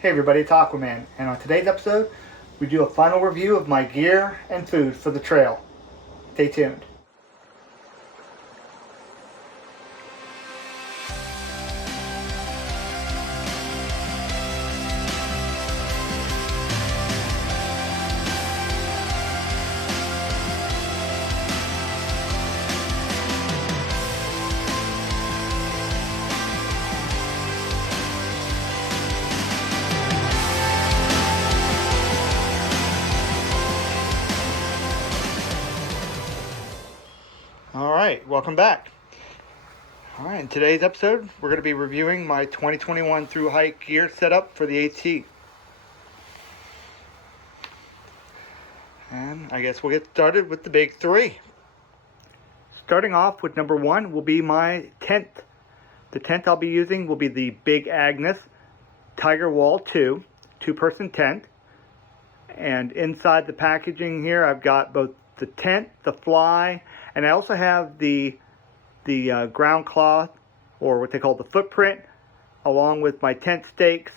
Hey everybody, it's Aquaman, and on today's episode, we do a final review of my gear and food for the trail. Stay tuned. Alright, welcome back. Alright, in today's episode, we're going to be reviewing my 2021 Thru Hike gear setup for the AT. And I guess we'll get started with the big three. Starting off with number one will be my tent. The tent I'll be using will be the Big Agnes Tiger Wall 2, two-person tent. And inside the packaging here, I've got both the tent, the fly, and I also have the ground cloth, or what they call the footprint, along with my tent stakes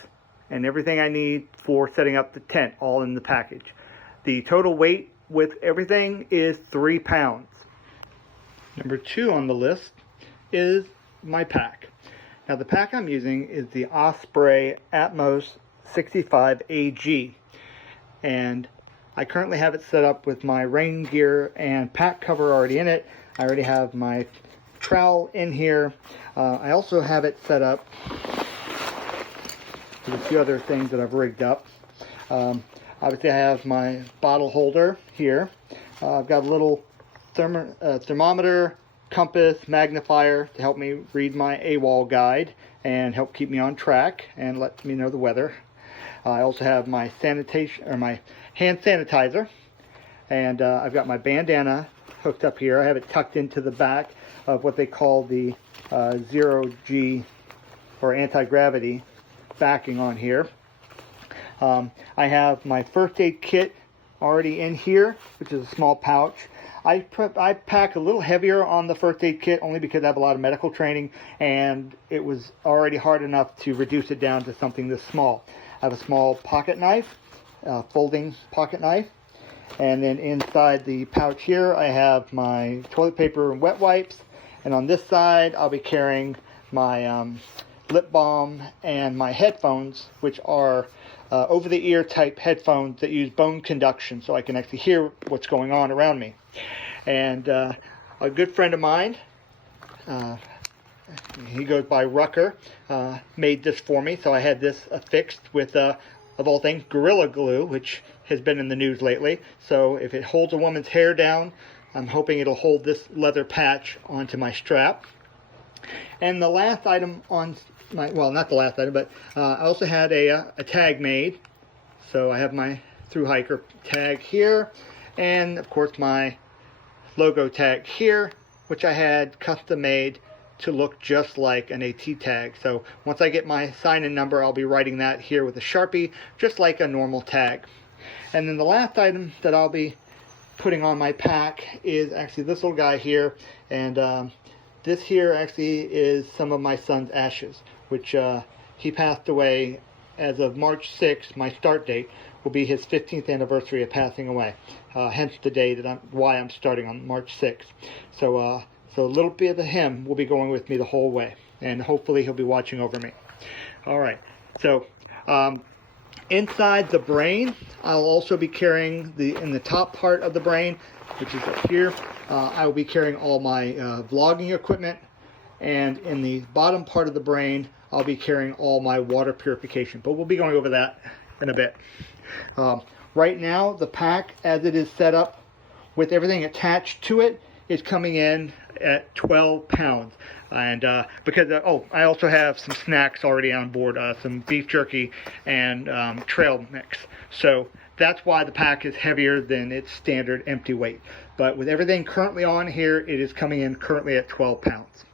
and everything I need for setting up the tent, all in the package. The total weight with everything is 3 pounds. Number two on the list is my pack. Now the pack I'm using is the Osprey Atmos 65 AG, and I currently have it set up with my rain gear and pack cover already in it. I already have my trowel in here. I also have it set up with a few other things that I've rigged up. Obviously I have my bottle holder here. I've got a little thermometer, compass, magnifier to help me read my AWOL guide and help keep me on track and let me know the weather. I also have my my hand sanitizer, and I've got my bandana hooked up here. I have it tucked into the back of what they call the zero-G or anti-gravity backing on here. I have my first aid kit already in here, which is a small pouch. I pack a little heavier on the first aid kit only because I have a lot of medical training, and it was already hard enough to reduce it down to something this small. I have a small pocket knife, folding pocket knife, and then inside the pouch here I have my toilet paper and wet wipes, and on this side I'll be carrying my lip balm and my headphones, which are over-the-ear type headphones that use bone conduction, so I can actually hear what's going on around me. And a good friend of mine, he goes by Rucker, made this for me, so I had this affixed with, of all things, Gorilla Glue, which has been in the news lately. So if it holds a woman's hair down, I'm hoping it'll hold this leather patch onto my strap. And the last item on my, well, not the last item, but I also had a tag made. So I have my Thru Hiker tag here, and of course my logo tag here, which I had custom made to look just like an AT tag. So once I get my sign-in number, I'll be writing that here with a Sharpie, just like a normal tag. And then the last item that I'll be putting on my pack is actually this little guy here, and this here actually is some of my son's ashes, which he passed away as of March 6th. My start date will be his 15th anniversary of passing away, hence the day that why I'm starting on March 6th. So a little bit of him will be going with me the whole way, and hopefully he'll be watching over me. All right, so inside the brain, I'll also be carrying in the top part of the brain, which is up here, I will be carrying all my vlogging equipment, and in the bottom part of the brain, I'll be carrying all my water purification, but we'll be going over that in a bit. Right now, the pack, as it is set up with everything attached to it, is coming in at 12 pounds. And because I also have some snacks already on board, some beef jerky and trail mix. So that's why the pack is heavier than its standard empty weight. But with everything currently on here, it is coming in currently at 12 pounds.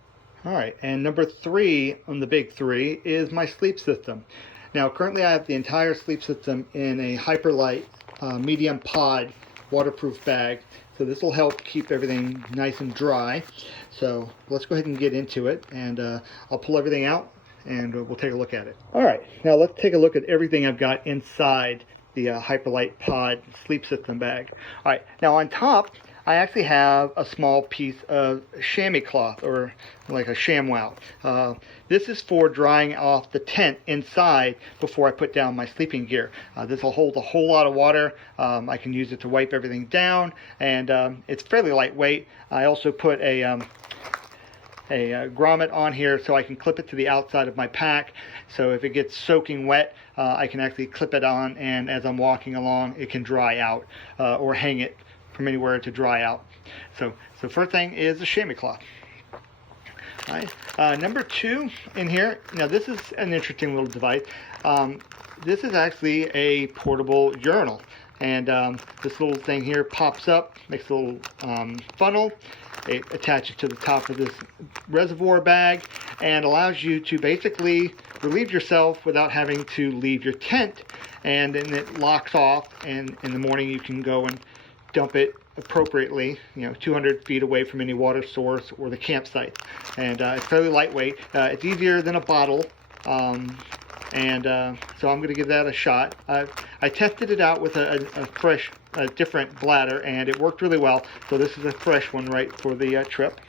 All right, and number three on the big three is my sleep system. Now currently I have the entire sleep system in a Hyperlight medium pod waterproof bag. So this will help keep everything nice and dry. So let's go ahead and get into it, and I'll pull everything out and we'll take a look at it. All right, now let's take a look at everything I've got inside the Hyperlite Pod sleep system bag. All right, now on top, I actually have a small piece of chamois cloth, or like a ShamWow. This is for drying off the tent inside before I put down my sleeping gear. This will hold a whole lot of water. I can use it to wipe everything down, and it's fairly lightweight. I also put a grommet on here so I can clip it to the outside of my pack. So if it gets soaking wet, I can actually clip it on, and as I'm walking along, it can dry out, or hang it from anywhere to dry out. So first thing is the chamois cloth. All right. Number two in here, now this is an interesting little device. This is actually a portable urinal, and this little thing here pops up, makes a little funnel. It attaches to the top of this reservoir bag and allows you to basically relieve yourself without having to leave your tent, and then it locks off, and in the morning you can go and dump it appropriately, 200 feet away from any water source or the campsite. And it's fairly lightweight. It's easier than a bottle, so I'm going to give that a shot. I tested it out with a different bladder, and it worked really well. So this is a fresh one right for the trip.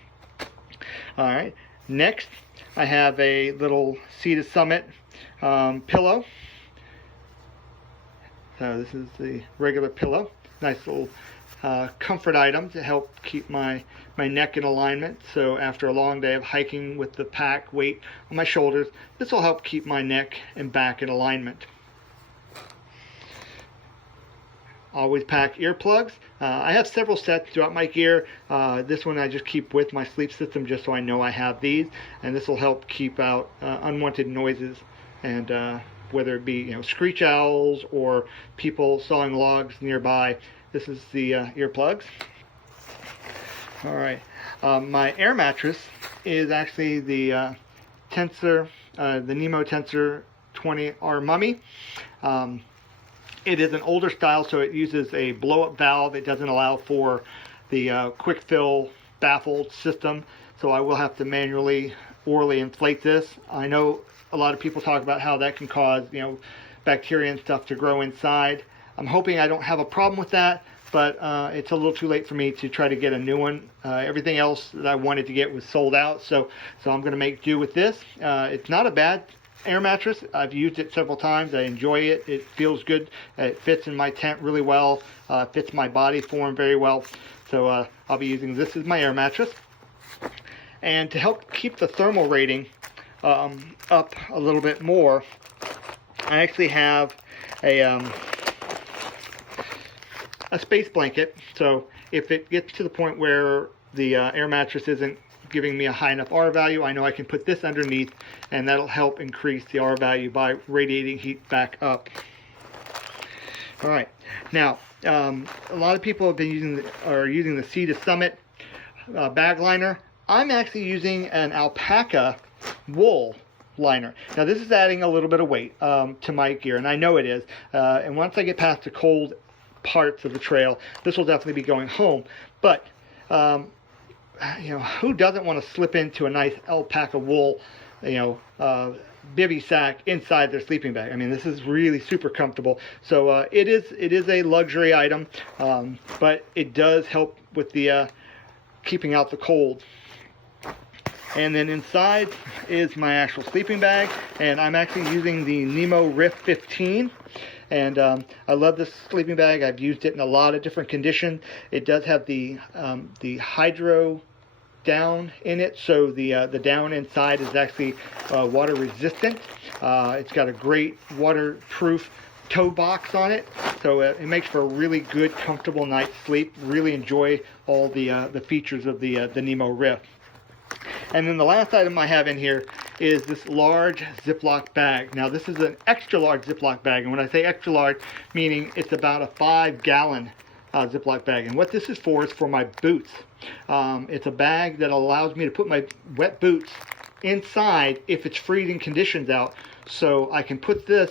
All right. Next, I have a little Sea to Summit pillow. So this is the regular pillow. Nice little comfort item to help keep my neck in alignment. So after a long day of hiking with the pack weight on my shoulders, this will help keep my neck and back in alignment. Always pack earplugs. I have several sets throughout my gear. This one I just keep with my sleep system just so I know I have these, and this will help keep out unwanted noises, and whether it be screech owls or people sawing logs nearby. This is the earplugs. All right, my air mattress is actually the Tensor, the Nemo Tensor 20R Mummy. It is an older style, so it uses a blow-up valve. It doesn't allow for the quick fill baffled system, so I will have to manually orally inflate this. I know a lot of people talk about how that can cause bacteria and stuff to grow inside. I'm hoping I don't have a problem with that, but it's a little too late for me to try to get a new one. Everything else that I wanted to get was sold out, so I'm going to make do with this. It's not a bad air mattress. I've used it several times. I enjoy it. It feels good. It fits in my tent really well. Fits my body form very well. So I'll be using this as my air mattress. And to help keep the thermal rating up a little bit more, I actually have a space blanket. So if it gets to the point where the air mattress isn't giving me a high enough R value, I know I can put this underneath, and that'll help increase the R value by radiating heat back up. All right, now a lot of people have been using the Sea to Summit bag liner. I'm actually using an alpaca wool liner. Now this is adding a little bit of weight to my gear, and I know it is. And once I get past the cold parts of the trail, this will definitely be going home. But who doesn't want to slip into a nice alpaca wool, bivy sack inside their sleeping bag? I mean, this is really super comfortable. So it is a luxury item, but it does help with the keeping out the cold. And then inside is my actual sleeping bag, and I'm actually using the Nemo Rift 15. And I love this sleeping bag. I've used it in a lot of different conditions. It does have the hydro down in it, so the down inside is actually water resistant. It's got a great waterproof toe box on it, so it makes for a really good, comfortable night's sleep. Really enjoy all the features of the Nemo Rift. And then the last item I have in here is this large Ziploc bag. Now this is an extra large Ziploc bag, and when I say extra large, meaning it's about a 5-gallon Ziploc bag. And what this is for my boots. It's a bag that allows me to put my wet boots inside if it's freezing conditions out. So I can put this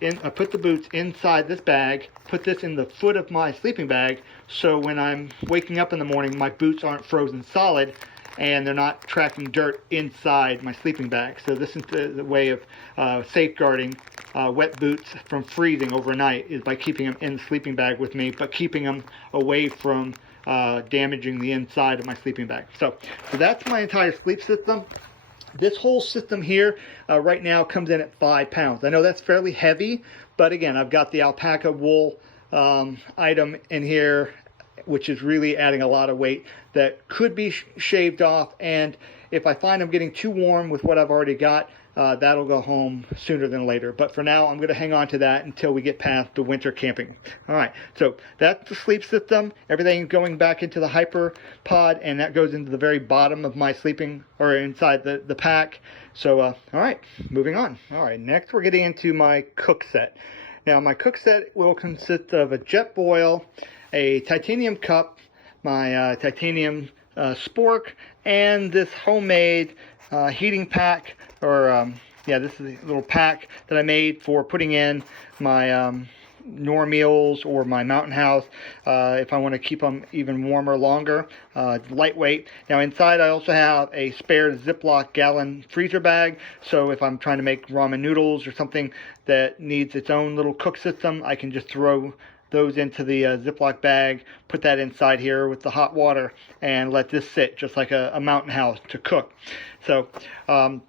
in, put the boots inside this bag, put this in the foot of my sleeping bag, so when I'm waking up in the morning, my boots aren't frozen solid, and they're not tracking dirt inside my sleeping bag. So this is the way of safeguarding wet boots from freezing overnight, is by keeping them in the sleeping bag with me, but keeping them away from damaging the inside of my sleeping bag. So that's my entire sleep system. This whole system here right now comes in at 5 pounds. I know that's fairly heavy, but again, I've got the alpaca wool item in here, which is really adding a lot of weight that could be shaved off. And if I find I'm getting too warm with what I've already got, that'll go home sooner than later. But for now, I'm going to hang on to that until we get past the winter camping. All right, so that's the sleep system. Everything going back into the hyper pod, and that goes into the very bottom of my sleeping, or inside the pack. So, all right, moving on. All right, next we're getting into my cook set. Now, my cook set will consist of a jet boil, a titanium cup, my titanium spork, and this homemade heating pack, or this is a little pack that I made for putting in my Nor meals or my Mountain House if I want to keep them even warmer longer. Lightweight. Now inside I also have a spare Ziploc gallon freezer bag, so if I'm trying to make ramen noodles or something that needs its own little cook system, I can just throw those into the Ziploc bag, put that inside here with the hot water, and let this sit just like a Mountain House to cook. So, and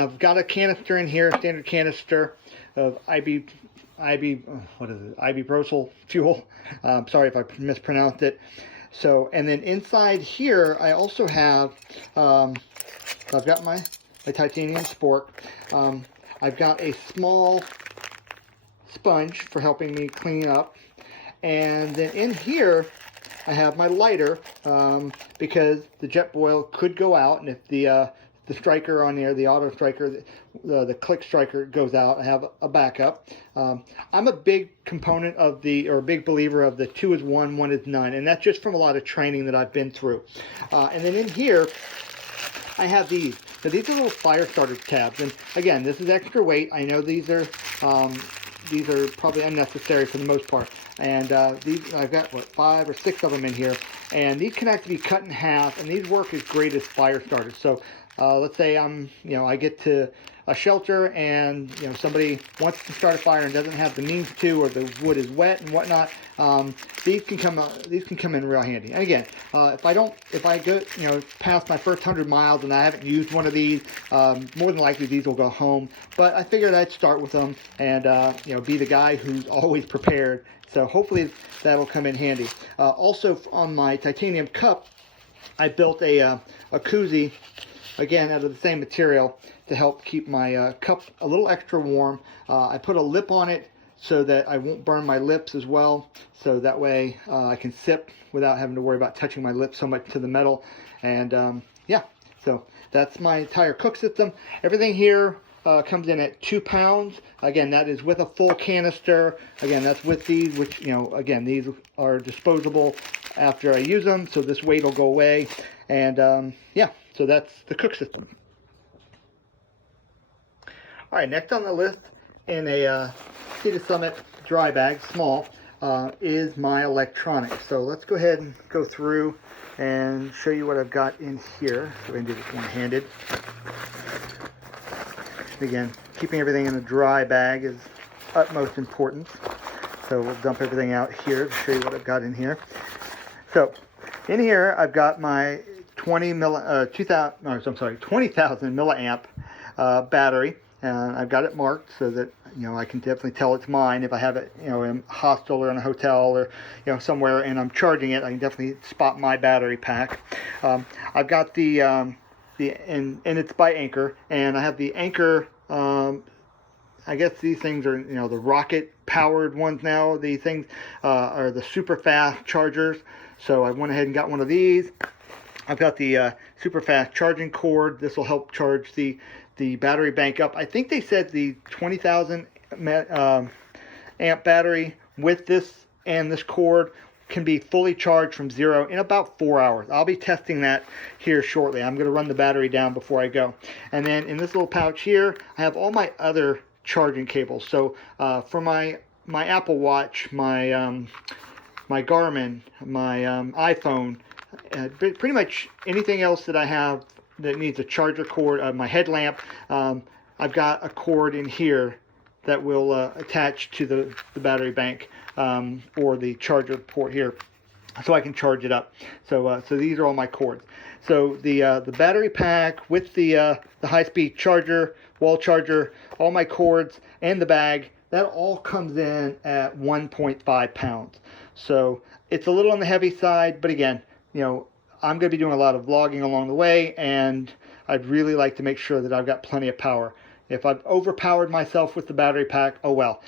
I've got a canister in here, standard canister of ibuprofen fuel. Sorry if I mispronounced it. So, and then inside here, I also have, I've got my titanium spork. I've got a small sponge for helping me clean up, and then in here I have my lighter, because the jet boil could go out, and if the striker on there, the auto striker, the click striker goes out, I have a backup. I'm a big component of a big believer of the 2 is 1, 1 is none, and that's just from a lot of training that I've been through. And then in here I have these. So these are little fire starter tabs, and again, this is extra weight. I know these are probably unnecessary for the most part. And these, I've got, 5 or 6 of them in here. And these can actually be cut in half, and these work as great as fire starters. So let's say I get to a shelter, and somebody wants to start a fire and doesn't have the means to, or the wood is wet and whatnot. These can come in real handy. And again, if I go past my first 100 miles and I haven't used one of these, more than likely these will go home. But I figured I'd start with them and be the guy who's always prepared. So hopefully that'll come in handy. Also on my titanium cup, I built a koozie, again out of the same material, to help keep my cup a little extra warm. I put a lip on it so that I won't burn my lips as well, so that way I can sip without having to worry about touching my lips so much to the metal. And so that's my entire cook system. Everything here comes in at 2 pounds. Again, that is with a full canister. Again, that's with these, which, again, these are disposable after I use them, so this weight will go away. And so that's the cook system. All right, next on the list in a Sea to Summit dry bag, small, is my electronics. So let's go ahead and go through and show you what I've got in here. So we're going to do this one-handed. Again, keeping everything in a dry bag is utmost importance. So we'll dump everything out here to show you what I've got in here. So in here I've got my 20,000 milliamp battery. And I've got it marked so that I can definitely tell it's mine. If I have it in a hostel or in a hotel or somewhere and I'm charging it, I can definitely spot my battery pack. I've got and it's by Anchor, and I have the Anchor. I guess these things are the rocket powered ones now. These things are the super fast chargers. So I went ahead and got one of these. I've got the super fast charging cord. This will help charge the battery bank up. I think they said the 20,000 amp battery with this and this cord can be fully charged from 0 in about 4 hours. I'll be testing that here shortly. I'm going to run the battery down before I go. And then in this little pouch here, I have all my other charging cables. So for my Apple Watch, my Garmin, my iPhone, pretty much anything else that I have that needs a charger cord, my headlamp, I've got a cord in here that will attach to the battery bank or the charger port here, so I can charge it up. So these are all my cords. So the battery pack with the high-speed charger, wall charger, all my cords, and the bag, that all comes in at 1.5 pounds. So it's a little on the heavy side, but again, you know, I'm going to be doing a lot of vlogging along the way, and I'd really like to make sure that I've got plenty of power. If I've overpowered myself with the battery pack, oh well.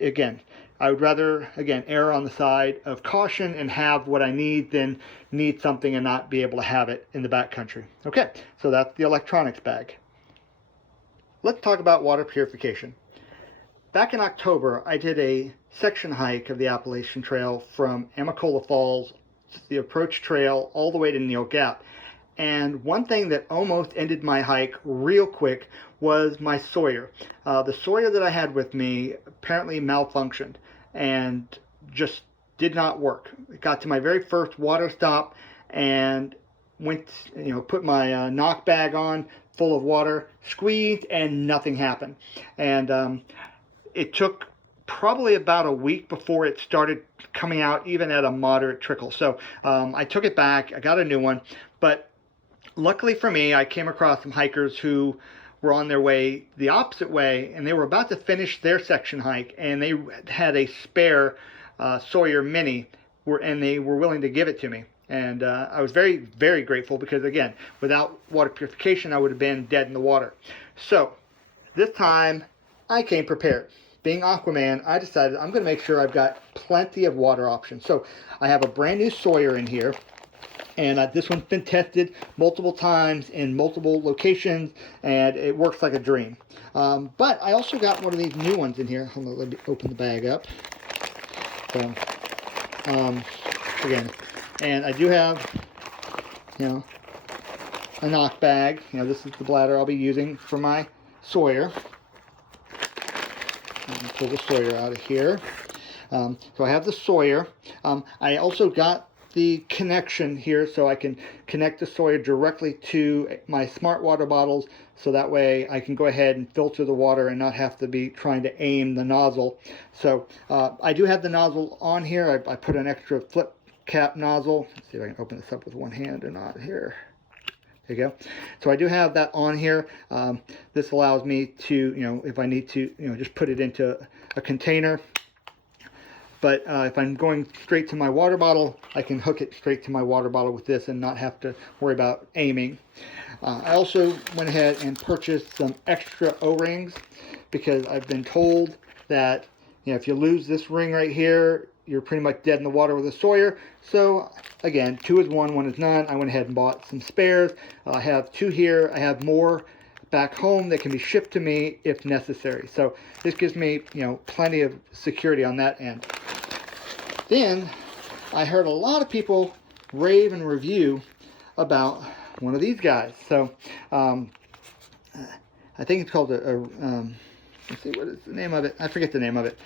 Again, I would rather, again, err on the side of caution and have what I need than need something and not be able to have it in the backcountry. Okay, so that's the electronics bag. Let's talk about water purification. Back in October, I did a section hike of the Appalachian Trail from Amicalola Falls, the approach trail, all the way to Neal Gap. And one thing that almost ended my hike real quick was my Sawyer. The Sawyer that I had with me apparently malfunctioned and just did not work. It got to my very first water stop and went, put my knock bag on full of water, squeezed, and nothing happened. And it took probably about a week before it started coming out, even at a moderate trickle. So I took it back, I got a new one, but luckily for me, I came across some hikers who were on their way the opposite way, and they were about to finish their section hike, and they had a spare Sawyer Mini, and they were willing to give it to me. And I was very, very grateful because, again, without water purification, I would have been dead in the water. So this time, I came prepared. Being Aquaman, I decided I'm going to make sure I've got plenty of water options. So I have a brand new Sawyer in here. And this one's been tested multiple times in multiple locations, and it works like a dream. But I also got one of these new ones in here. Hold on, let me open the bag up. So, again, and I do have, a knock bag. This is the bladder I'll be using for my Sawyer. Pull the Sawyer out of here. So I have the Sawyer. I also got the connection here so I can connect the Sawyer directly to my smart water bottles, so that way I can go ahead and filter the water and not have to be trying to aim the nozzle. So I do have the nozzle on here. I put an extra flip cap nozzle. Let's see if I can open this up with one hand or not here. There you go. So I do have that on here. This allows me to, if I need to, just put it into a container. But if I'm going straight to my water bottle, I can hook it straight to my water bottle with this and not have to worry about aiming. I also went ahead and purchased some extra O-rings because I've been told that if you lose this ring right here, you're pretty much dead in the water with a Sawyer. So again, 2 is 1, 1 is none. I went ahead and bought some spares. I have 2 here. I have more back home that can be shipped to me if necessary. So this gives me, plenty of security on that end. Then I heard a lot of people rave and review about one of these guys. So I think it's called let's see, what is the name of it? I forget the name of it.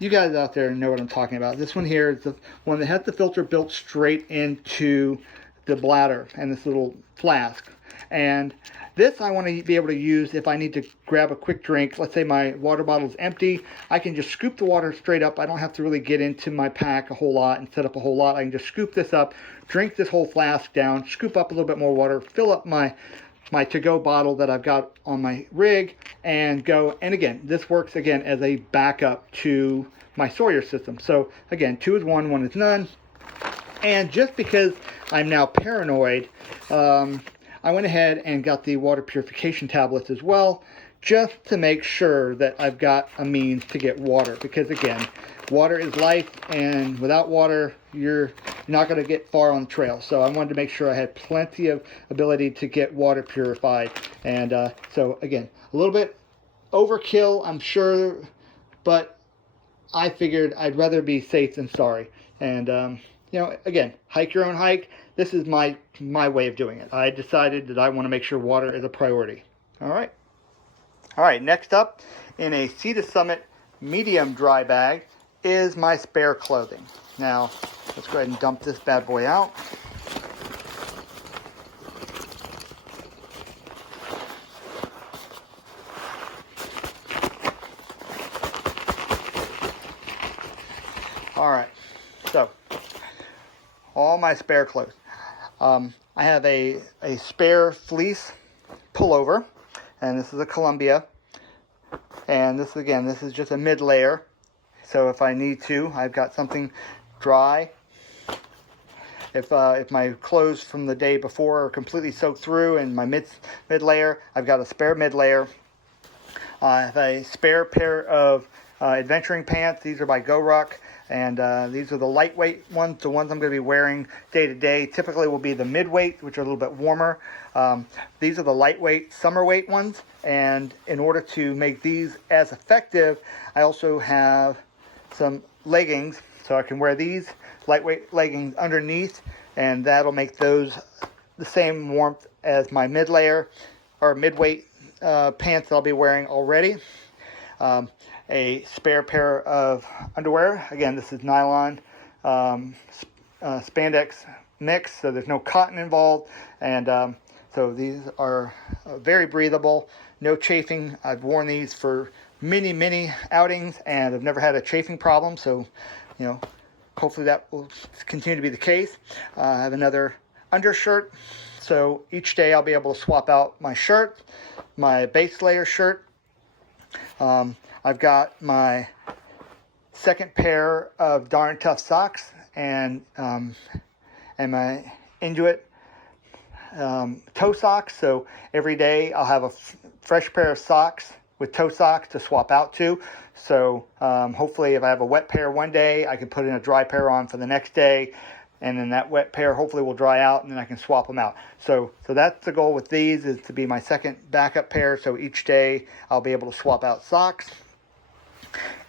You guys out there know what I'm talking about. This one here is the one that has the filter built straight into the bladder and this little flask. And this I want to be able to use if I need to grab a quick drink. Let's say my water bottle is empty. I can just scoop the water straight up. I don't have to really get into my pack a whole lot and set up a whole lot. I can just scoop this up, drink this whole flask down, scoop up a little bit more water, fill up my to-go bottle that I've got on my rig, and go. And again, this works again as a backup to my Sawyer system. So again, 2 is 1, 1 is none. And just because I'm now paranoid, I went ahead and got the water purification tablets as well, just to make sure that I've got a means to get water. Because again, water is life, and without water, you're not going to get far on the trail. So I wanted to make sure I had plenty of ability to get water purified. And so again, a little bit overkill, I'm sure, but I figured I'd rather be safe than sorry. And again, hike your own hike. This is my way of doing it. I decided that I want to make sure water is a priority. All right, next up, in a Sea to Summit medium dry bag, is my spare clothing. Now, Let's go ahead and dump this bad boy out. All right, so all my spare clothes. I have a spare fleece pullover, and this is a Columbia. And this is just a mid layer. So if I need to, I've got something dry. If my clothes from the day before are completely soaked through and my mid layer, I've got a spare mid layer. I have a spare pair of adventuring pants. These are by GoRuck, and these are the lightweight ones. The ones I'm going to be wearing day to day typically will be the mid-weight, which are a little bit warmer. These are the lightweight summer weight ones, and in order to make these as effective, I also have some leggings, so I can wear these lightweight leggings underneath, and that'll make those the same warmth as my mid-layer or mid-weight pants that I'll be wearing already. A spare pair of underwear. Again, this is nylon spandex mix, so there's no cotton involved, and so these are very breathable, no chafing. I've worn these for many outings, and I've never had a chafing problem, so hopefully that will continue to be the case. I have another undershirt, so each day I'll be able to swap out my shirt, my base layer shirt. I've got my second pair of Darn Tough socks and my Inuit toe socks. So every day I'll have a fresh pair of socks with toe socks to swap out to. So hopefully if I have a wet pair one day, I can put in a dry pair on for the next day. And then that wet pair hopefully will dry out, and then I can swap them out. So that's the goal with these, is to be my second backup pair. So each day I'll be able to swap out socks.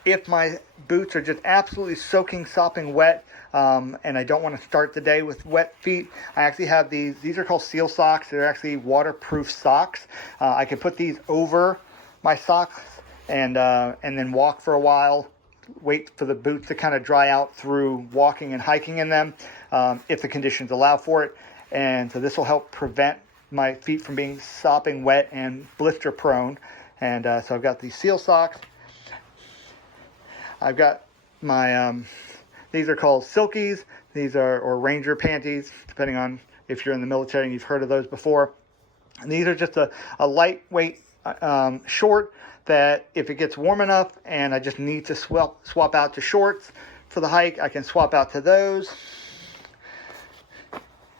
If my boots are just absolutely sopping wet, and I don't want to start the day with wet feet, I actually have these. These are called seal socks. They're actually waterproof socks. I can put these over my socks and then walk for a while. Wait for the boots to kind of dry out through walking and hiking in them, if the conditions allow for it. And so this will help prevent my feet from being sopping wet and blister prone. And so I've got these seal socks. I've got my, these are called silkies. These are, or ranger panties, depending on if you're in the military and you've heard of those before. And these are just a lightweight short that if it gets warm enough and I just need to swap out to shorts for the hike, I can swap out to those.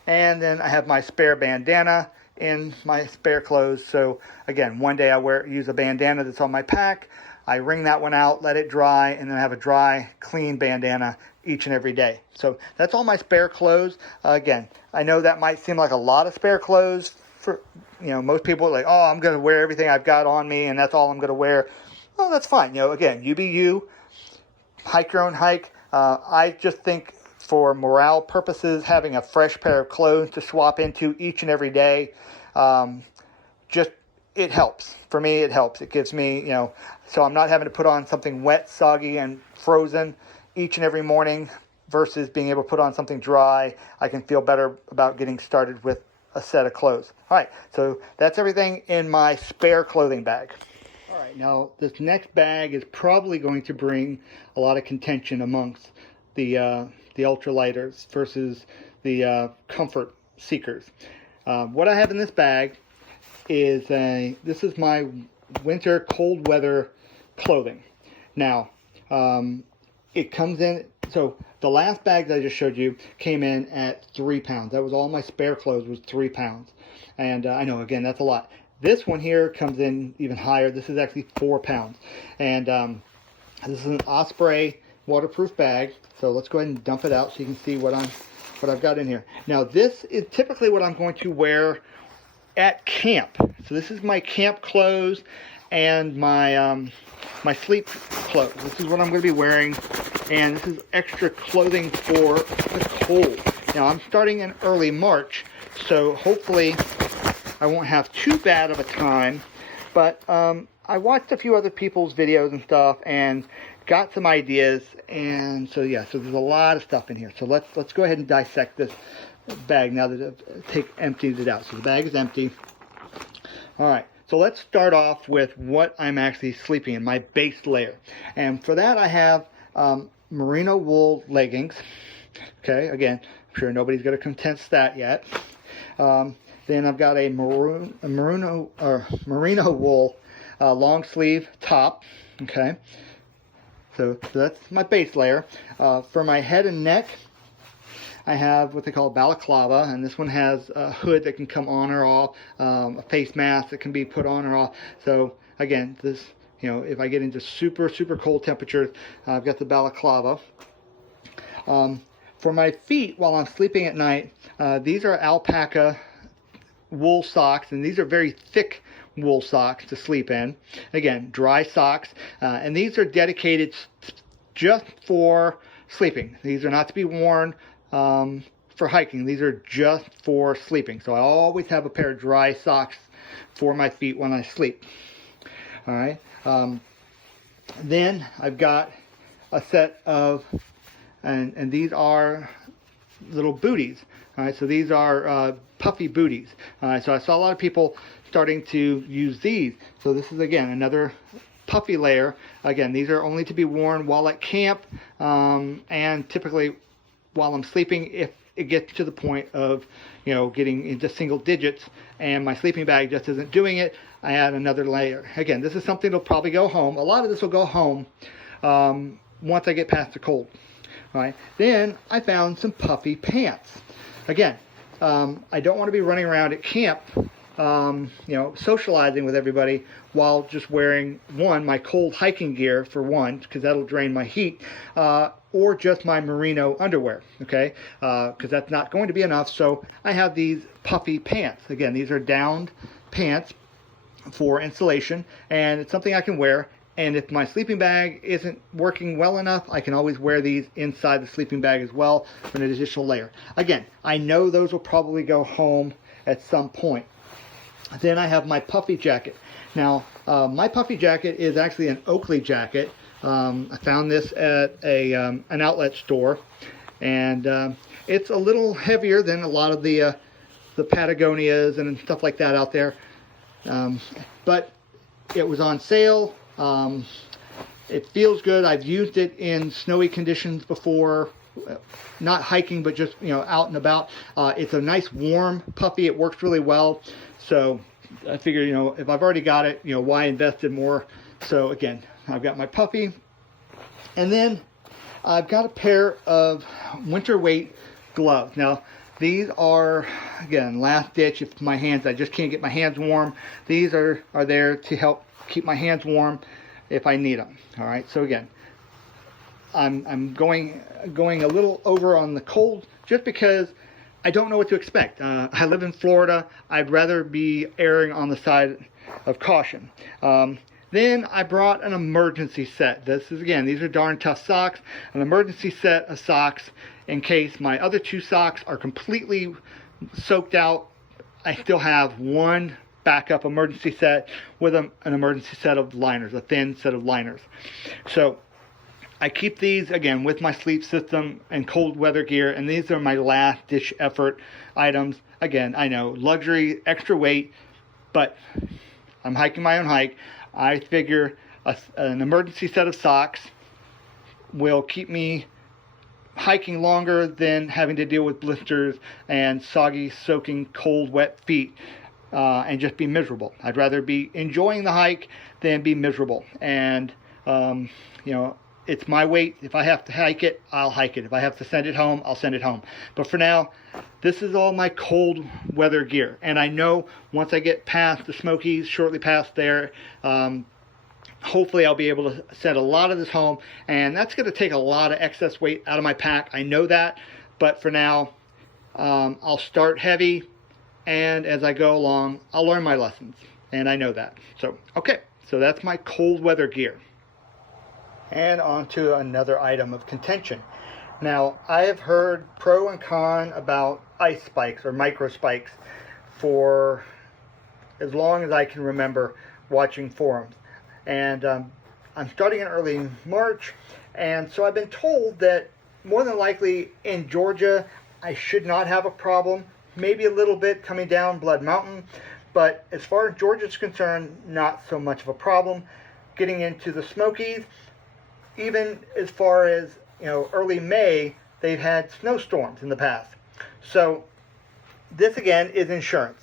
And then I have my spare bandana in my spare clothes. So again, one day I use a bandana that's on my pack. I wring that one out, let it dry, and then I have a dry, clean bandana each and every day. So that's all my spare clothes. Again, I know that might seem like a lot of spare clothes for, most people are like, oh, I'm going to wear everything I've got on me and that's all I'm going to wear. Well, that's fine. Again, you be you, hike your own hike. I just think for morale purposes, having a fresh pair of clothes to swap into each and every day, it helps. For me, it helps. It gives me, so I'm not having to put on something wet, soggy, and frozen each and every morning versus being able to put on something dry. I can feel better about getting started with a set of clothes. All right, so that's everything in my spare clothing bag. All right, now this next bag is probably going to bring a lot of contention amongst the ultralighters versus the comfort seekers. What I have in this bag is this is my winter cold weather clothing. Now, it comes in, so the last bag that I just showed you came in at 3 pounds. That was all my spare clothes, was 3 pounds. And I know, again, that's a lot. This one here comes in even higher. This is actually 4 pounds. And this is an Osprey waterproof bag. So let's go ahead and dump it out so you can see what I've got in here. Now, this is typically what I'm going to wear at camp. So this is my camp clothes and my my sleep clothes. This is what I'm going to be wearing, and this is extra clothing for the cold. Now I'm starting in early March, so hopefully I won't have too bad of a time, but I watched a few other people's videos and stuff and got some ideas, and so yeah, so there's a lot of stuff in here. So let's go ahead and dissect this bag now that I've emptied it out. So the bag is empty. All right, so let's start off with what I'm actually sleeping in, my base layer. And for that I have merino wool leggings. Okay, again, I'm sure nobody's going to contest that yet. Then I've got a merino wool long sleeve top. Okay, so that's my base layer. For my head and neck, I have what they call a balaclava, and this one has a hood that can come on or off, a face mask that can be put on or off. So again, this, you know, if I get into super cold temperatures, I've got the balaclava. For my feet, while I'm sleeping at night, these are alpaca wool socks, and these are very thick wool socks to sleep in. Again, dry socks, and these are dedicated just for sleeping. These are not to be worn for hiking. These are just for sleeping. So I always have a pair of dry socks for my feet when I sleep. All right. Then I've got a set of, and these are little booties. All right, so these are puffy booties. So I saw a lot of people starting to use these. So this is, again, another puffy layer. Again, these are only to be worn while at camp, and typically while I'm sleeping, if it gets to the point of, you know, getting into single digits and my sleeping bag just isn't doing it, I add another layer. Again, this is something that'll probably go home. A lot of this will go home once I get past the cold. All right. Then I found some puffy pants. Again, I don't want to be running around at camp, you know, socializing with everybody while just wearing, one, my cold hiking gear for one, because that'll drain my heat, or just my merino underwear, okay, because that's not going to be enough. So I have these puffy pants. Again, these are downed pants for insulation, and it's something I can wear. And if my sleeping bag isn't working well enough, I can always wear these inside the sleeping bag as well for an additional layer. Again, I know those will probably go home at some point. Then I have my puffy jacket. Now, my puffy jacket is actually an Oakley jacket. I found this at an outlet store, and it's a little heavier than a lot of the Patagonias and stuff like that out there. But it was on sale. It feels good. I've used it in snowy conditions before, not hiking, but just, you know, out and about. It's a nice warm puffy. It works really well. So I figured, you know, if I've already got it, you know, why invest in more? So again, I've got my puffy, and then I've got a pair of winter weight gloves. Now, these are, again, last ditch. If I just can't get my hands warm, these are there to help keep my hands warm if I need them. All right, so again, I'm going a little over on the cold just because I don't know what to expect. I live in Florida. I'd rather be erring on the side of caution. Then I brought an emergency set. This is, again, these are darn tough socks. An emergency set of socks in case my other two socks are completely soaked out. I still have one backup emergency set with an emergency set of liners, a thin set of liners. So I keep these, again, with my sleep system and cold weather gear, and these are my last ditch effort items. Again, I know, luxury, extra weight, but I'm hiking my own hike. I figure an emergency set of socks will keep me hiking longer than having to deal with blisters and soggy, soaking, cold, wet feet. And just be miserable. I'd rather be enjoying the hike than be miserable. And, you know, it's my weight. If I have to hike it, I'll hike it. If I have to send it home, I'll send it home. But for now, this is all my cold weather gear. And I know once I get past the Smokies, shortly past there, hopefully I'll be able to send a lot of this home. And that's going to take a lot of excess weight out of my pack. I know that. But for now, I'll start heavy. And as I go along, I'll learn my lessons. And I know that. So, okay. So that's my cold weather gear. And on to another item of contention. Now, I have heard pro and con about ice spikes or micro spikes for as long as I can remember watching forums. and I'm starting in early March, and so I've been told that more than likely in Georgia I should not have a problem. Maybe a little bit coming down Blood Mountain, but as far as Georgia's concerned, not so much of a problem. Getting into the Smokies, even as far as early May, they've had snowstorms in the past. So this again is insurance.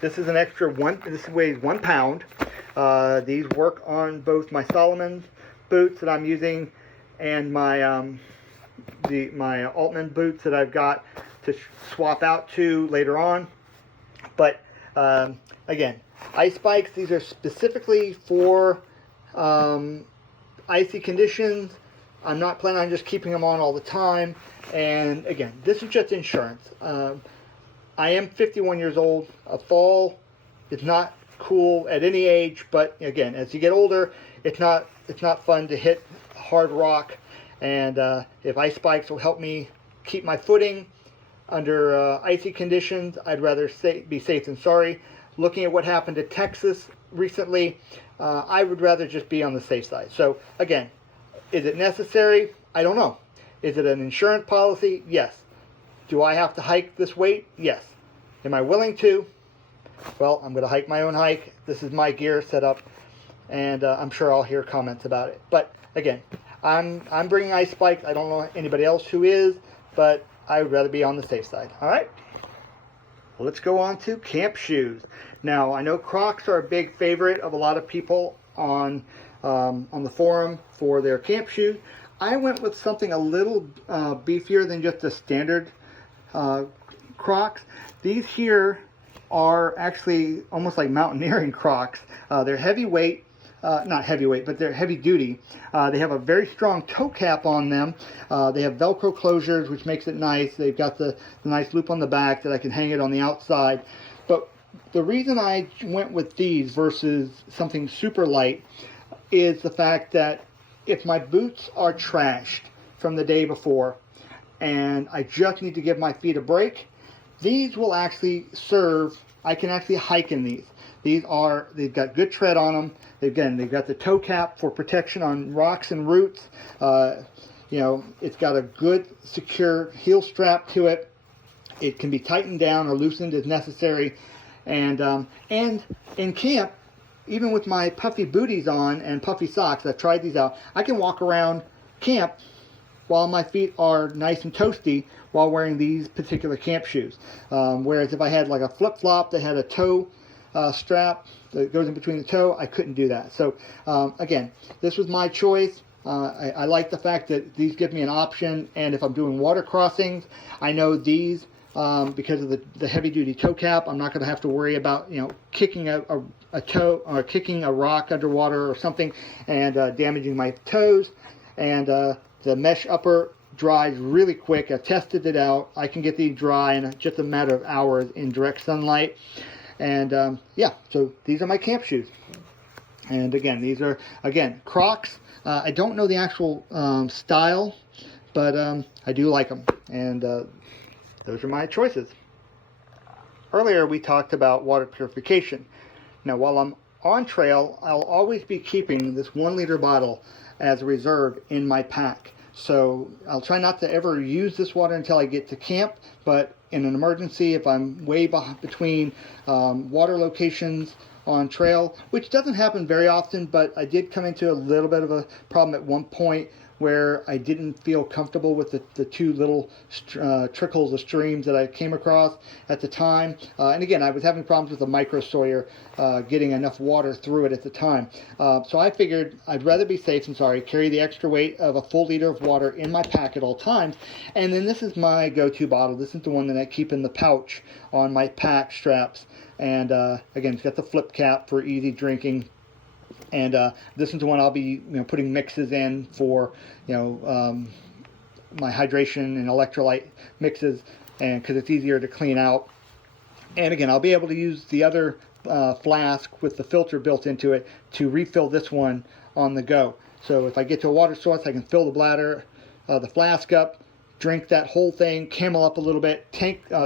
This is an extra one. This weighs 1 pound. These work on both my Solomon's boots that I'm using and my my Altman boots that I've got to swap out to later on. But again, ice bikes. These are specifically for icy conditions. I'm not planning on just keeping them on all the time. And again, this is just insurance. I am 51 years old. A fall is not cool at any age, but again, as you get older, it's not fun to hit hard rock. And if ice bikes will help me keep my footing under icy conditions, I'd rather be safe than sorry. Looking at what happened to Texas recently, I would rather just be on the safe side. So again, is it necessary? I don't know. Is it an insurance policy? Yes. Do I have to hike this weight? Yes. Am I willing to? Well, I'm going to hike my own hike. This is my gear set up, and I'm sure I'll hear comments about it. But again, I'm bringing ice bikes. I don't know anybody else who is, but I would rather be on the safe side. All right. Well, let's go on to camp shoes. Now, I know Crocs are a big favorite of a lot of people on the forum for their camp shoes. I went with something a little beefier than just the standard Crocs. These here are actually almost like mountaineering Crocs. They're heavyweight, not heavyweight, but they're heavy duty. They have a very strong toe cap on them. They have Velcro closures, which makes it nice. They've got the nice loop on the back that I can hang it on the outside. But the reason I went with these versus something super light is the fact that if my boots are trashed from the day before and I just need to give my feet a break, these will actually serve. I can actually hike in these. They've got good tread on them. They've got the toe cap for protection on rocks and roots. It's got a good secure heel strap to it. It can be tightened down or loosened as necessary. And in camp, even with my puffy booties on and puffy socks, I've tried these out, I can walk around camp while my feet are nice and toasty while wearing these particular camp shoes. Whereas if I had like a flip-flop that had a toe strap that goes in between the toe, I couldn't do that. So again, this was my choice. I like the fact that these give me an option, and if I'm doing water crossings, I know these, because of the heavy-duty toe cap, I'm not going to have to worry about kicking a toe or kicking a rock underwater or something and damaging my toes. And the mesh upper dries really quick. I've tested it out. I can get these dry in just a matter of hours in direct sunlight. And yeah, so these are my camp shoes. And again, these are Crocs. I don't know the actual style, but I do like them. And those are my choices. Earlier we talked about water purification. Now while I'm on trail, I'll always be keeping this 1 liter bottle as a reserve in my pack. So I'll try not to ever use this water until I get to camp, but in an emergency, if I'm way between water locations on trail, which doesn't happen very often, but I did come into a little bit of a problem at one point where I didn't feel comfortable with the two little trickles of streams that I came across at the time. And again, I was having problems with the micro Sawyer getting enough water through it at the time. So I figured I'd rather be safe than sorry, carry the extra weight of a full liter of water in my pack at all times. And then this is my go-to bottle. This is the one that I keep in the pouch on my pack straps. And again, it's got the flip cap for easy drinking. And this is the one I'll be putting mixes in for my hydration and electrolyte mixes, and because it's easier to clean out. And again, I'll be able to use the other flask with the filter built into it to refill this one on the go. So if I get to a water source, I can fill the bladder, the flask up, drink that whole thing, camel up a little bit,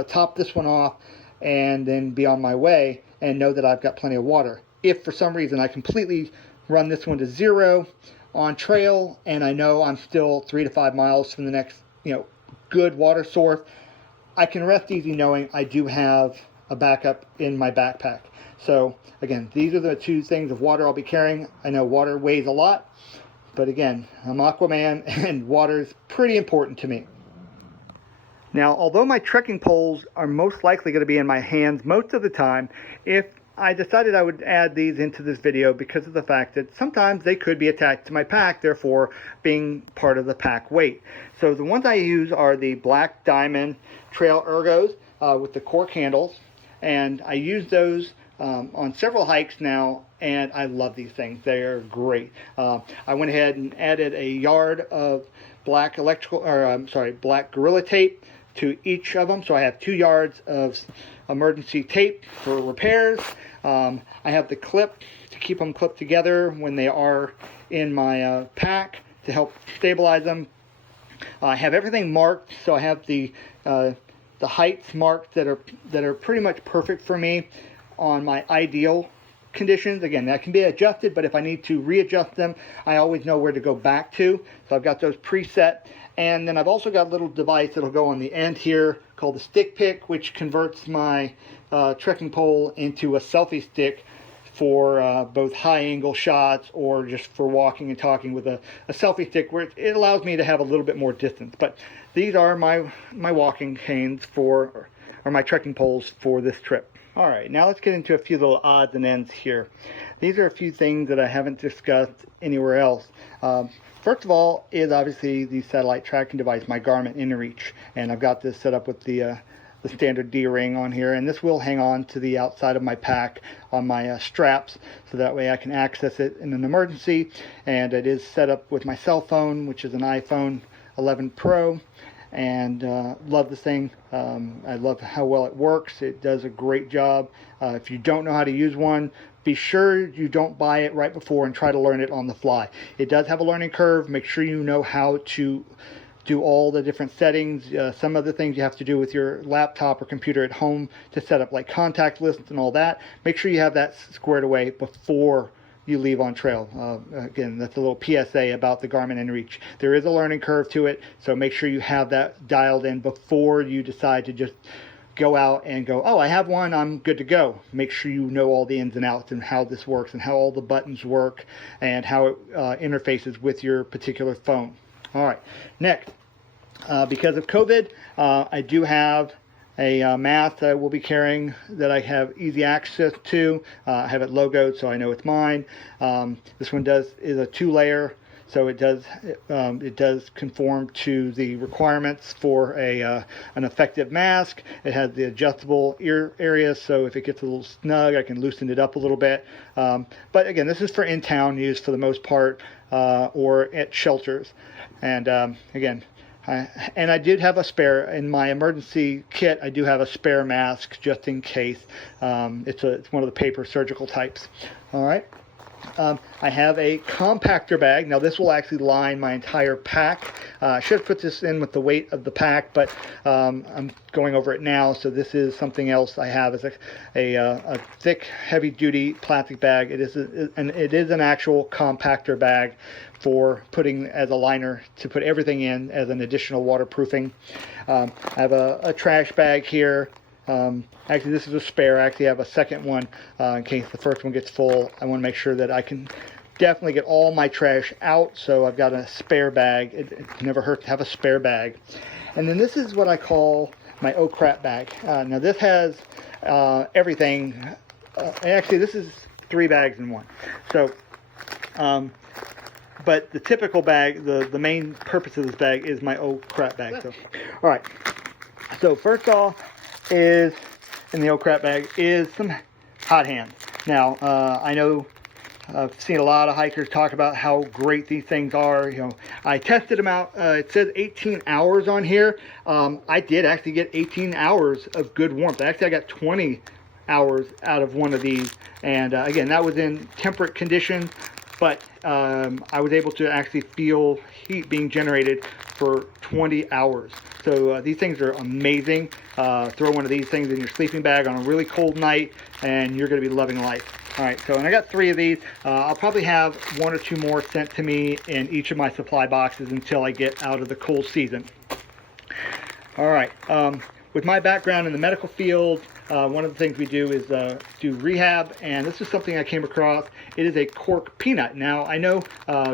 top this one off, and then be on my way and know that I've got plenty of water. If for some reason I completely run this one to 0 on trail, and I know I'm still 3 to 5 miles from the next, good water source, I can rest easy knowing I do have a backup in my backpack. So again, these are the 2 things of water I'll be carrying. I know water weighs a lot, but again, I'm Aquaman and water is pretty important to me. Now, although my trekking poles are most likely going to be in my hands most of the time, if I decided I would add these into this video because of the fact that sometimes they could be attached to my pack, therefore being part of the pack weight. So the ones I use are the Black Diamond Trail Ergos with the cork handles, and I use those on several hikes now, and I love these things. They're great. I went ahead and added a yard of black Gorilla Tape to each of them, so I have 2 yards of emergency tape for repairs. I have the clip to keep them clipped together when they are in my pack to help stabilize them. I have everything marked, so I have the heights marked that are pretty much perfect for me on my ideal conditions. Again, that can be adjusted, but if I need to readjust them, I always know where to go back to. So I've got those preset. And then I've also got a little device that'll go on the end here called the stick pick, which converts my trekking pole into a selfie stick for both high angle shots or just for walking and talking with a selfie stick, where it allows me to have a little bit more distance. But these are my walking canes or my trekking poles for this trip. All right, now let's get into a few little odds and ends here. These are a few things that I haven't discussed anywhere else. First of all is obviously the satellite tracking device, my Garmin InReach, and I've got this set up with the standard D-ring on here, and this will hang on to the outside of my pack on my straps, so that way I can access it in an emergency. And it is set up with my cell phone, which is an iPhone 11 Pro, and love this thing. I love how well it works. It does a great job. If you don't know how to use one, be sure you don't buy it right before and try to learn it on the fly. It does have a learning curve. Make sure you know how to do all the different settings. Some of the things you have to do with your laptop or computer at home to set up, like contact lists and all that. Make sure you have that squared away before you leave on trail. Again, that's a little PSA about the Garmin InReach. There is a learning curve to it, so make sure you have that dialed in before you decide to just go out and go, oh, I have one, I'm good to go. Make sure you know all the ins and outs and how this works and how all the buttons work and how it interfaces with your particular phone. All right, next, because of COVID, I do have a mask that I will be carrying that I have easy access to. I have it logoed, so I know it's mine. This one is a 2-layer, so it does conform to the requirements for an effective mask. It has the adjustable ear area, so if it gets a little snug, I can loosen it up a little bit. But again, this is for in-town use for the most part, or at shelters. And again, I did have a spare in my emergency kit. I do have a spare mask just in case. It's one of the paper surgical types. All right. I have a compactor bag. Now this will actually line my entire pack. I should have put this in with the weight of the pack, but I'm going over it now. So this is something else I have is a thick, heavy-duty plastic bag. It is an actual compactor bag for putting as a liner to put everything in as an additional waterproofing. I have a trash bag here. Actually, this is a spare. I actually have a second one in case the first one gets full. I want to make sure that I can definitely get all my trash out, so I've got a spare bag. It never hurts to have a spare bag. And then this is what I call my oh crap bag. Now this has everything. Actually, this is 3 bags in one. So, but the typical bag, the main purpose of this bag is my oh crap bag. So, all right. So first off, is in the oh crap bag is some hot hands. Now I know I've seen a lot of hikers talk about how great these things are. I tested them out. It says 18 hours on here. I did actually get 18 hours of good warmth. Actually, I got 20 hours out of one of these, and again, that was in temperate conditions, but I was able to actually feel heat being generated for 20 hours. So these things are amazing. Throw one of these things in your sleeping bag on a really cold night, and you're going to be loving life. All right, so and I got 3 of these. I'll probably have 1 or 2 more sent to me in each of my supply boxes until I get out of the cold season. All right, with my background in the medical field, one of the things we do is do rehab, and this is something I came across. It is a cork peanut. Now, I know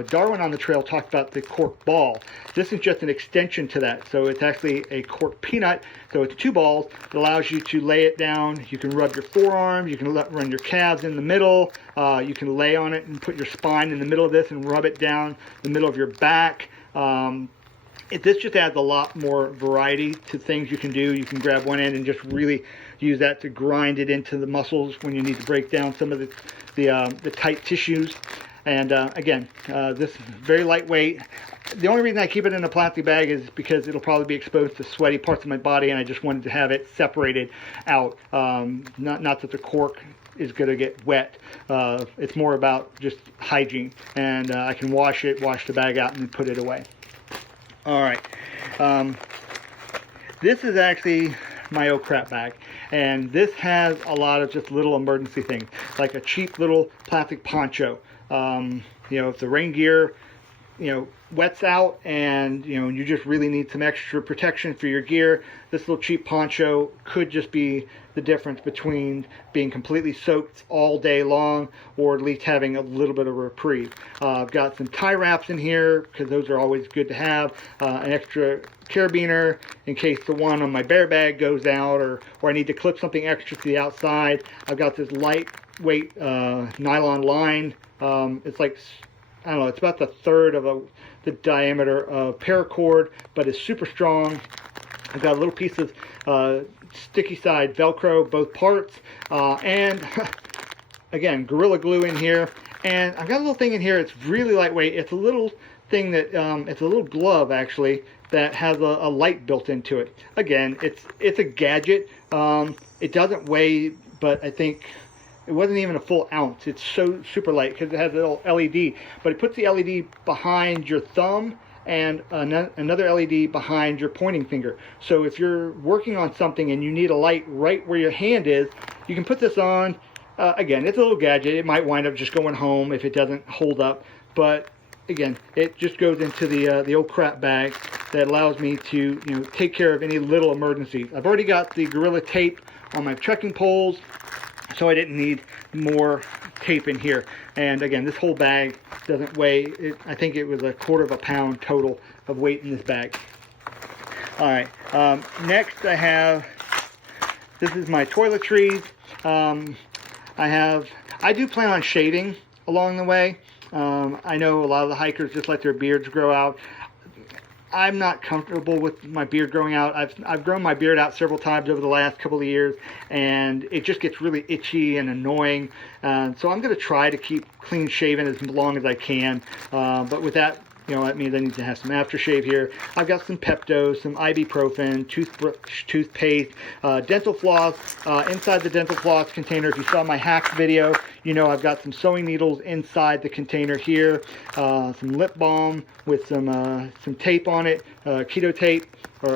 Darwin on the Trail talked about the cork ball. This is just an extension to that, so it's actually a cork peanut. So it's 2 balls. It allows you to lay it down. You can rub your forearms. You can run your calves in the middle. You can lay on it and put your spine in the middle of this and rub it down the middle of your back. This just adds a lot more variety to things you can do. You can grab one end and just really use that to grind it into the muscles when you need to break down some of the tight tissues. And again, this is very lightweight. The only reason I keep it in a plastic bag is because it'll probably be exposed to sweaty parts of my body, and I just wanted to have it separated out. Not that the cork is going to get wet. It's more about just hygiene, and I can wash the bag out and put it away. All right, this is actually my oh crap bag, and this has a lot of just little emergency things, like a cheap little plastic poncho. If the rain gear, wets out and, you just really need some extra protection for your gear, this little cheap poncho could just be the difference between being completely soaked all day long or at least having a little bit of a reprieve. I've got some tie wraps in here because those are always good to have, an extra carabiner in case the one on my bear bag goes out or I need to clip something extra to the outside. I've got this lightweight nylon line. It's like, I don't know, it's about the third of the diameter of paracord, but it's super strong. I've got a little piece of sticky side Velcro, both parts, and again, Gorilla Glue in here. And I've got a little thing in here, it's really lightweight. It's a little thing that, it's a little glove actually, that has a light built into it. Again, it's a gadget. It doesn't weigh, but I think it wasn't even a full ounce. It's so super light because it has a little LED, but it puts the LED behind your thumb and another LED behind your pointing finger. So if you're working on something and you need a light right where your hand is, you can put this on. Again, it's a little gadget. It might wind up just going home if it doesn't hold up, but again, it just goes into the old crap bag that allows me to take care of any little emergencies. I've already got the Gorilla tape on my trekking poles, so I didn't need more tape in here. And again, this whole bag doesn't weigh, I think it was 1/4 pound total of weight in this bag. All right, next I have, this is my toiletries. I do plan on shaving along the way. I know a lot of the hikers just let their beards grow out. I'm not comfortable with my beard growing out. I've grown my beard out several times over the last couple of years, and it just gets really itchy and annoying. So I'm going to try to keep clean shaven as long as I can. But with that, that means I need to have some aftershave here. I've got some Pepto, some ibuprofen, toothpaste, dental floss. Inside the dental floss container, if you saw my hacks video, I've got some sewing needles inside the container here, some lip balm with some tape on it, keto tape, or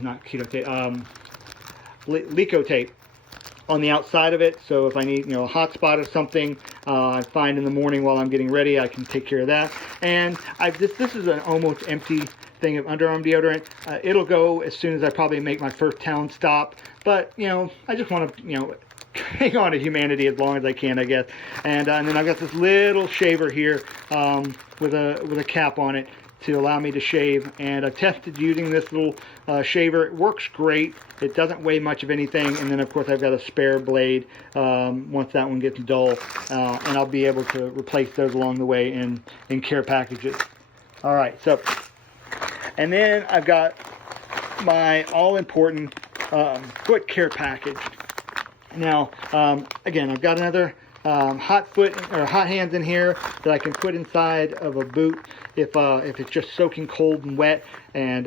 not keto tape, Leco tape on the outside of it, so if I need a hot spot or something I find in the morning while I'm getting ready, I can take care of that. And this is an almost empty thing of underarm deodorant. It'll go as soon as I probably make my first town stop, but I just want to hang on to humanity as long as I can, I guess. And then I've got this little shaver here with a cap on it to allow me to shave, and I've tested using this little shaver. It works great. It doesn't weigh much of anything, and then of course I've got a spare blade once that one gets dull, and I'll be able to replace those along the way in care packages. All right, so, and then I've got my all-important foot care package. Now, again, I've got another hot hands in here that I can put inside of a boot if it's just soaking cold and wet, and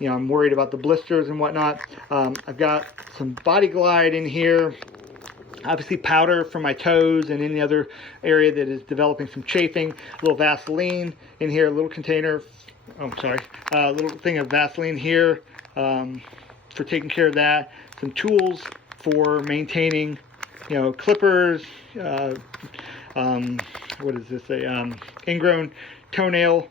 I'm worried about the blisters and whatnot. I've got some Body Glide in here, obviously powder for my toes and any other area that is developing some chafing. A little Vaseline in here, a little container. A little thing of Vaseline here for taking care of that. Some tools for maintaining clippers, what is this, ingrown toenail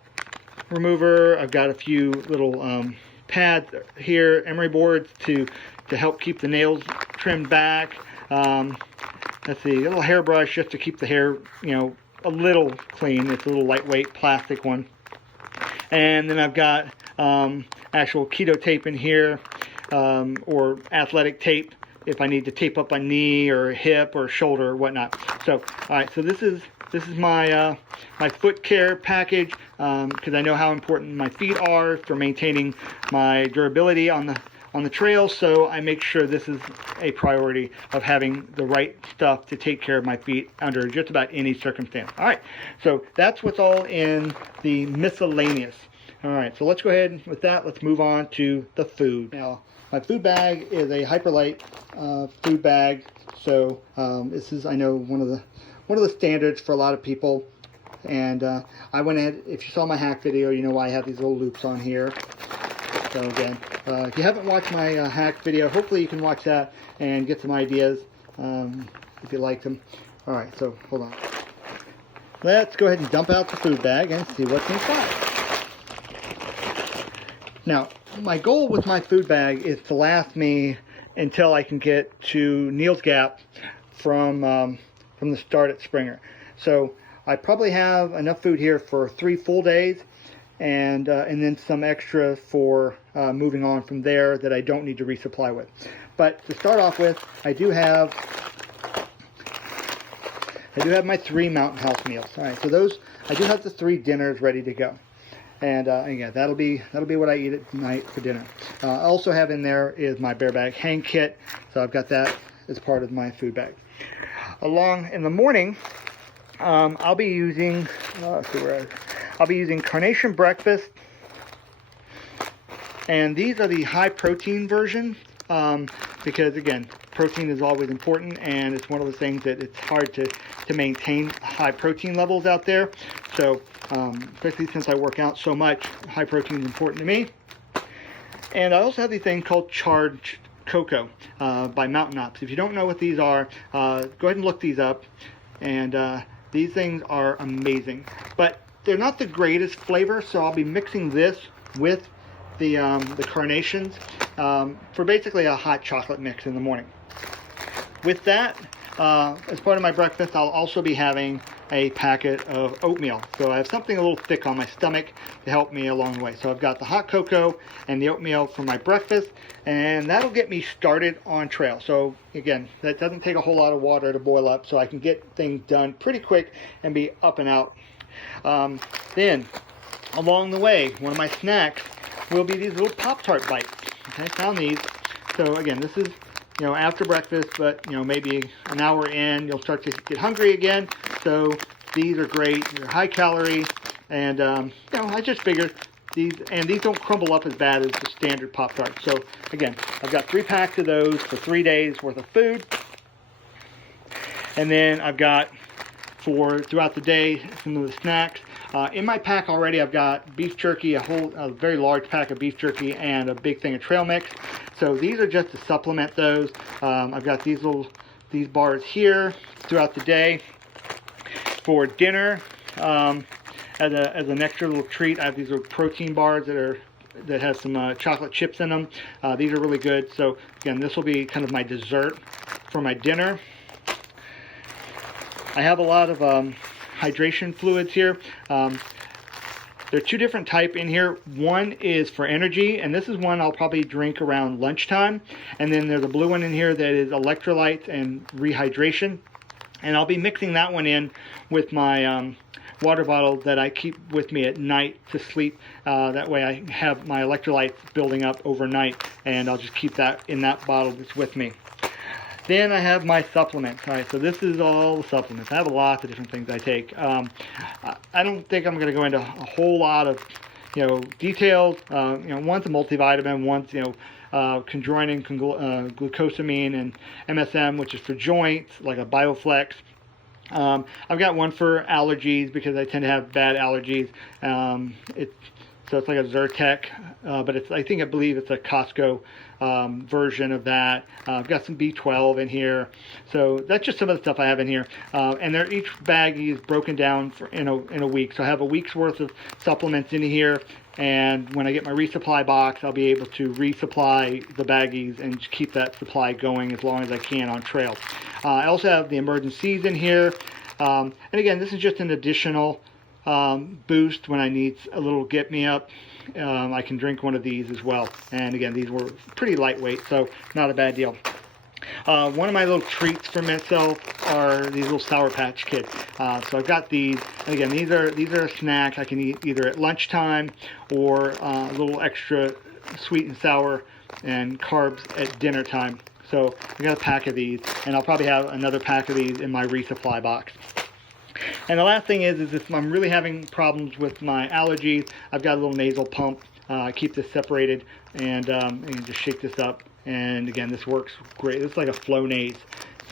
remover. I've got a few little pads here, emery boards to help keep the nails trimmed back. Let's see, a little hairbrush just to keep the hair, a little clean. It's a little lightweight plastic one. And then I've got actual keto tape in here, or athletic tape if I need to tape up my knee or hip or shoulder or whatnot. So, all right, so this is my my foot care package, because I know how important my feet are for maintaining my durability on the trail. So I make sure this is a priority of having the right stuff to take care of my feet under just about any circumstance. All right, so that's what's all in the miscellaneous. All right, so let's go ahead with that. Let's move on to the food. Now, my food bag is a hyperlight food bag. So this is, I know, one of the standards for a lot of people. And I went ahead, if you saw my hack video, you know why I have these little loops on here. So again, if you haven't watched my hack video, hopefully you can watch that and get some ideas if you like them. All right, so hold on. Let's go ahead and dump out the food bag and see what's inside. Now, my goal with my food bag is to last me until I can get to Neal's Gap from the start at Springer. So I probably have enough food here for 3 full days, and then some extra for moving on from there that I don't need to resupply with. But to start off with, I do have my 3 Mountain House meals. All right, so those, I do have the 3 dinners ready to go. And yeah, that'll be what I eat at night for dinner. I also have in there is my bareback hang kit, so I've got that as part of my food bag. Along in the morning, I'll be using Carnation breakfast, and these are the high protein version, because again, protein is always important, and it's one of the things that it's hard to maintain high protein levels out there. So especially since I work out so much, high protein is important to me. And I also have these things called charged cocoa by Mountain Ops. If you don't know what these are, go ahead and look these up. And these things are amazing, but they're not the greatest flavor, so I'll be mixing this with the carnations for basically a hot chocolate mix in the morning. With that, as part of my breakfast, I'll also be having a packet of oatmeal. So I have something a little thick on my stomach to help me along the way. So I've got the hot cocoa and the oatmeal for my breakfast, and that'll get me started on trail. So again, that doesn't take a whole lot of water to boil up, so I can get things done pretty quick and be up and out. Then, along the way, one of my snacks will be these little Pop-Tart bites. Okay, I found these. So again, this is, after breakfast, but maybe an hour in, you'll start to get hungry again. So these are great. They're high calorie, and I just figured these don't crumble up as bad as the standard Pop-Tarts. So again, I've got 3 packs of those for 3 days worth of food, and then I've got for throughout the day some of the snacks. In my pack already, I've got beef jerky, a very large pack of beef jerky, and a big thing of trail mix. So these are just to supplement those. I've got these bars here throughout the day. For dinner, as an extra little treat, I have these little protein bars that have some chocolate chips in them. These are really good. So again, this will be kind of my dessert for my dinner. I have a lot of hydration fluids here. There are 2 different types in here. One is for energy, and this is one I'll probably drink around lunchtime. And then there's a blue one in here that is electrolytes and rehydration. And I'll be mixing that one in with my water bottle that I keep with me at night to sleep. That way I have my electrolytes building up overnight, and I'll just keep that in that bottle that's with me. Then I have my supplements. All right, so this is all the supplements. I have a lot of different things I take. I don't think I'm going to go into a whole lot of details. One's a multivitamin, one's chondroitin, glucosamine, and MSM, which is for joints, like a Bioflex. I've got one for allergies because I tend to have bad allergies. So it's like a Zyrtec, but I believe it's a Costco version of that. I've got some B12 in here. So that's just some of the stuff I have in here. And each baggie is broken down in a week. So I have a week's worth of supplements in here. And when I get my resupply box, I'll be able to resupply the baggies and keep that supply going as long as I can on trail. I also have the emergencies in here. And again, this is just an additional boost when I need a little get-me-up. I can drink one of these as well. And again, these were pretty lightweight, so not a bad deal. One of my little treats for myself are these little Sour Patch Kids. So I've got these. And again, these are a snack I can eat either at lunchtime or a little extra sweet and sour and carbs at dinner time. So I got a pack of these, and I'll probably have another pack of these in my resupply box. And the last thing is if I'm really having problems with my allergies, I've got a little nasal pump. I keep this separated, and you can just shake this up. And again, this works great. It's like a Flonase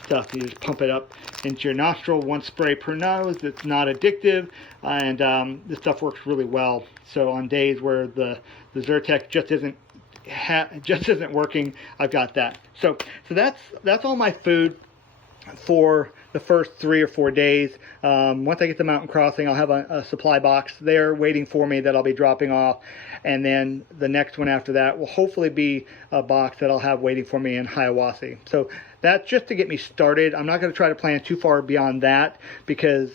stuff. You just pump it up into your nostril, one spray per nose. It's not addictive, and this stuff works really well. So on days where the Zyrtec just isn't working, I've got that. So that's all my food for the first 3 or 4 days. Once I get the mountain crossing, I'll have a supply box there waiting for me that I'll be dropping off, and then the next one after that will hopefully be a box that I'll have waiting for me in Hiawassee. So that's just to get me started. I'm not going to try to plan too far beyond that, because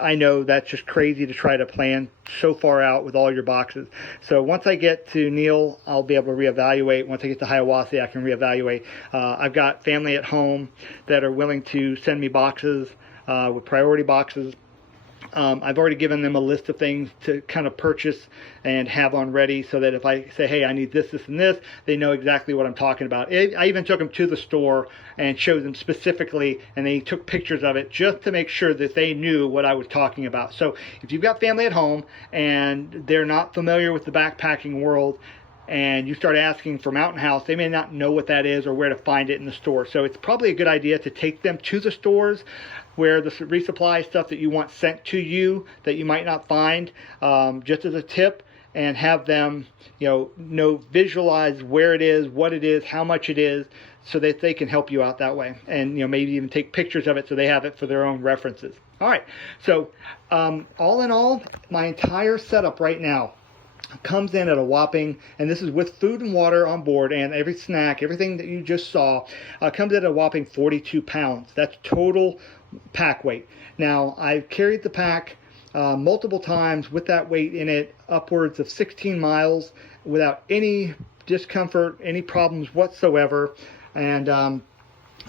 I know that's just crazy to try to plan so far out with all your boxes. So once I get to Neil, I'll be able to reevaluate. Once I get to Hiawassee, I can reevaluate. I've got family at home that are willing to send me boxes with priority boxes. I've already given them a list of things to kind of purchase and have on ready, so that if I say, hey, I need this, this, and this, they know exactly what I'm talking about. I even took them to the store and showed them specifically, and they took pictures of it just to make sure that they knew what I was talking about. So if you've got family at home and they're not familiar with the backpacking world, and you start asking for Mountain House, they may not know what that is or where to find it in the store. So it's probably a good idea to take them to the stores where the resupply stuff that you want sent to you that you might not find, just as a tip, and have them visualize where it is, what it is, how much it is, so that they can help you out that way. And maybe even take pictures of it so they have it for their own references. All right, so all in all, my entire setup right now comes in at a whopping, and this is with food and water on board and every snack, everything that you just saw, comes at a whopping 42 pounds. That's total pack weight. Now, I've carried the pack multiple times with that weight in it, upwards of 16 miles without any discomfort, any problems whatsoever. And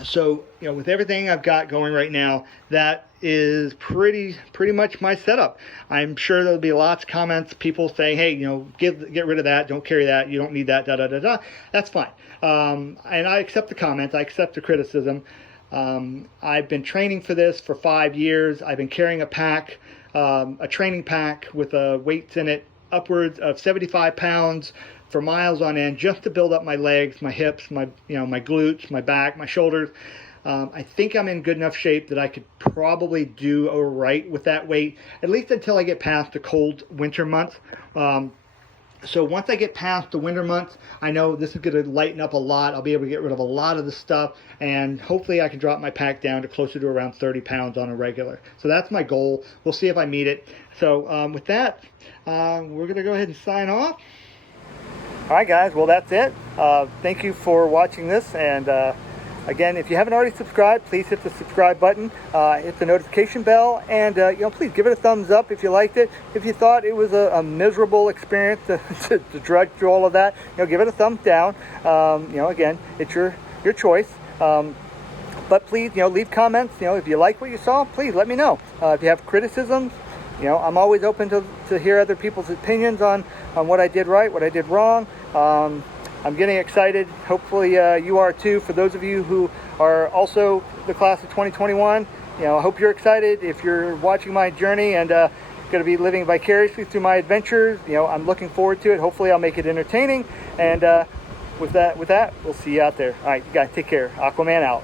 so, with everything I've got going right now, that is pretty much my setup. I'm sure there'll be lots of comments, people saying, hey, get rid of that, don't carry that, you don't need that, da da da da. That's fine. And I accept the comments, I accept the criticism. I've been training for this for 5 years. I've been carrying a pack, a training pack with weights in it, upwards of 75 pounds for miles on end, just to build up my legs, my hips, my glutes, my back, my shoulders. I think I'm in good enough shape that I could probably do all right with that weight, at least until I get past the cold winter months. So once I get past the winter months, I know this is going to lighten up a lot. I'll be able to get rid of a lot of the stuff, and hopefully I can drop my pack down to closer to around 30 pounds on a regular. So that's my goal. We'll see if I meet it. So with that, we're going to go ahead and sign off. All right, guys. Well, that's it. Thank you for watching this, and again, if you haven't already subscribed, please hit the subscribe button, hit the notification bell, and please give it a thumbs up if you liked it. If you thought it was a miserable experience to drudge through all of that, give it a thumbs down. Again, it's your choice. But please, leave comments. If you like what you saw, please let me know. If you have criticisms, I'm always open to hear other people's opinions on what I did right, what I did wrong. I'm getting excited. Hopefully you are too. For those of you who are also the class of 2021, I hope you're excited. If you're watching my journey and going to be living vicariously through my adventures, I'm looking forward to it. Hopefully I'll make it entertaining. And with that, we'll see you out there. All right, you guys take care. Aquaman out.